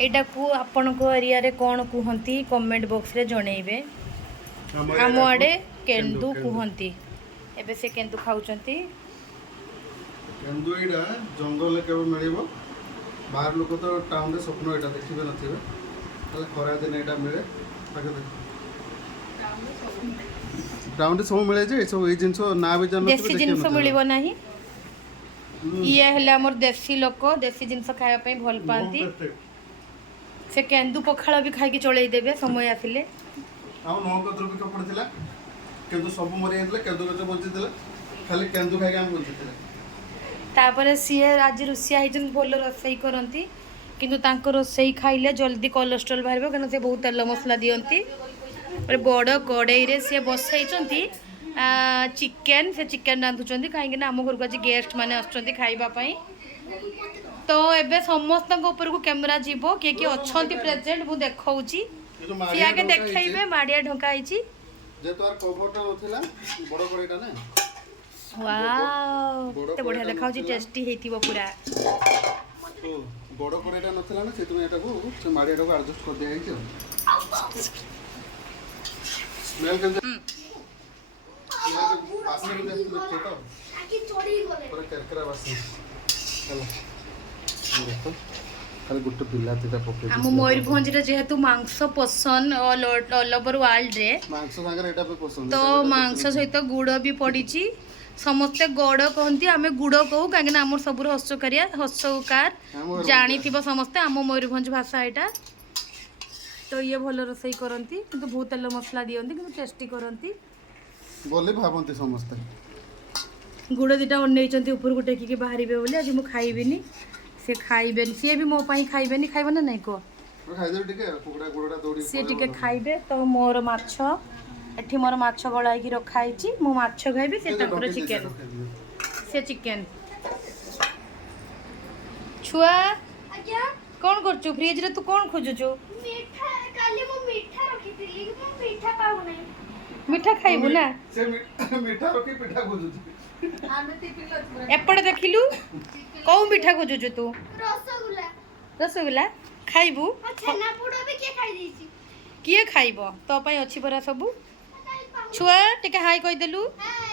एटा को आपण को एरिया रे कौन कहती कमेंट बॉक्स रे जनइबे। आम आड़े केंदू कहती। एबे से केंदू खाउचंती। केंदू एटा जंगल के मिलिबो। बाहर लोक तो टाउन रे स्वप्न एटा देखिबे नथिबे। खाली खरा दिन एटा मिले। टाउन रे सब मिले जे सब ए जिंस ना भी जान देसी जिंस मिलिबो नाही। ये हेले हमर देसी लोक देसी जिंस खाया पई भल पांती। से केंदू पखाଳ भी खाई के चलै देबे समय आसिले। आउ नो कतर भी कपड़ थिला केंदू सब मरि आइतले केंदू गछ बंची थिला खाली केंदू खाइ के हम बंची थिले। तापर सीए आज रुसिया हिजन भल रोसई करती किंतु तांको रोसई खाइले जल्दी कोलेस्ट्रॉल बाहर कारण से बहुत तेल मसला दियंती। बड़ कड़ई रे सी बसई चिकेन से चिकेन रांधुंट कहीं आम घर को आज गेस्ट मैंने आसुँच खाइबा पई। तो एबे समस्त ऊपर को कैमेरा जीवो किए किए अच्छा प्रेजेंट मुझे देखौची सी आगे देखैबे माड़िया ढंका जे तोर कवरटा नथिला बड़ कड़ईटा ना। वाओ ते बढ़िया देखाउची टेस्टी हेतिबो पूरा। तो बड़ कड़ईटा नथिला ना सेतु एटा को से माड़ियाटा को एडजस्ट कर दिया है। स्मेल के वासना भी देखते तो आकी चोरी गले पर करकरा वासना चलो देखो खाली गुट्टे बिलातीटा पके हम मयूरभंज रे जेहेतु मांस पसंद ऑल ओवर वर्ल्ड रे मांस सागर एटा पे पसंद तो मांस सहित गुड़ भी पड़ीची। समस्ते गड़ कहती आम गुड़ कहू कहीं आम सब हसकार जानी समस्ते आम मयूरभंज भाषा यहाँ। तो ये भल रोसई करती किंतु बहुत तेल मसला दियंती किंतु टेस्टी करती बोले भावंती समस्ते। गुड़ दीटा अनेइचंती ऊपर को टेकिकी बाहर बोली आज मुझे खाइबिनी से खाइबेनी सी भी मो पाई खाइबेनी खाइब ना नहीं को सी टिके खाइबे। तो मोर माछ एठी मोर माछ गलाइकी रखाई मु माछ खाइबी से ताकर चिकेन से चिकेन छुआ कौन करचु फ्रिज रे तू कौन खोजुचु मीठा काली मु मीठा रखितिली मु मीठा पाउ नै मीठा खाइबु ना से मीठा रखी पिठा खोजुचु एपटे देखिलु कौ मीठा खोजुचु तू रसगुल्ला रसगुल्ला खाइबु छेना पोड़ो भी के खाइ दैछि किए खाइब तो पई अछि परा सब छुआ टिके हाय कहि देलु। हाय